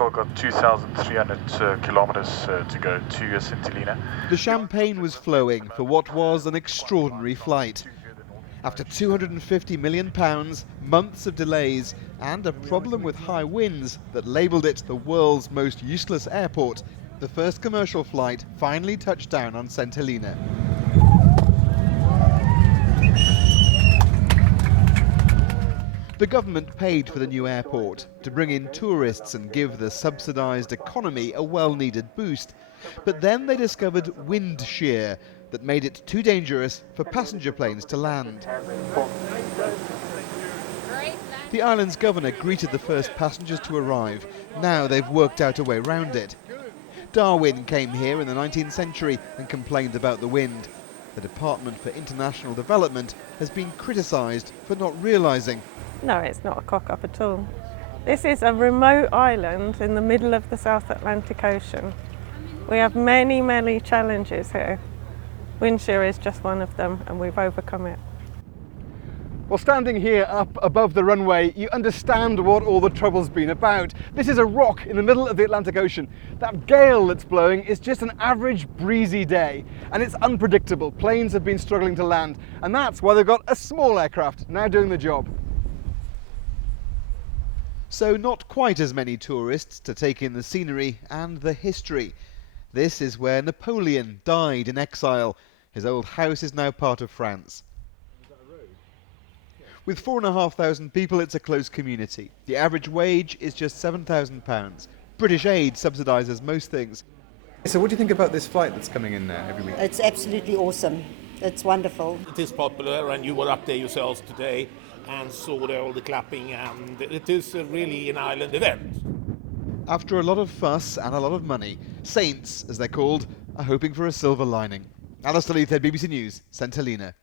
still got 2,300 kilometers to go to St Helena. The champagne was flowing for what was an extraordinary flight. After £250 million, months of delays, and a problem with high winds that labelled it the world's most useless airport, the first commercial flight finally touched down on St Helena. The government paid for the new airport to bring in tourists and give the subsidised economy a well-needed boost. But then they discovered wind shear that made it too dangerous for passenger planes to land. The island's governor greeted the first passengers to arrive. Now they've worked out a way round it. Darwin came here in the 19th century and complained about the wind. The Department for International Development has been criticised for not realising. No, it's not a cock-up at all. This is a remote island in the middle of the South Atlantic Ocean. We have many, many challenges here. Wind shear is just one of them, and we've overcome it. Well, standing here up above the runway, you understand what all the trouble's been about. This is a rock in the middle of the Atlantic Ocean. That gale that's blowing is just an average breezy day, and it's unpredictable. Planes have been struggling to land, and that's why they've got a small aircraft now doing the job. So not quite as many tourists to take in the scenery and the history. This is where Napoleon died in exile. His old house is now part of France. With 4,500 people, it's a close community. The average wage is just £7,000. British aid subsidises most things. So what do you think about this flight that's coming in now every week? It's absolutely awesome. It's wonderful. It is popular, and you were up there yourselves today and saw all the clapping, and it is really an island event. After a lot of fuss and a lot of money, saints, as they're called, are hoping for a silver lining. Alastair Leithead, BBC News, St Helena.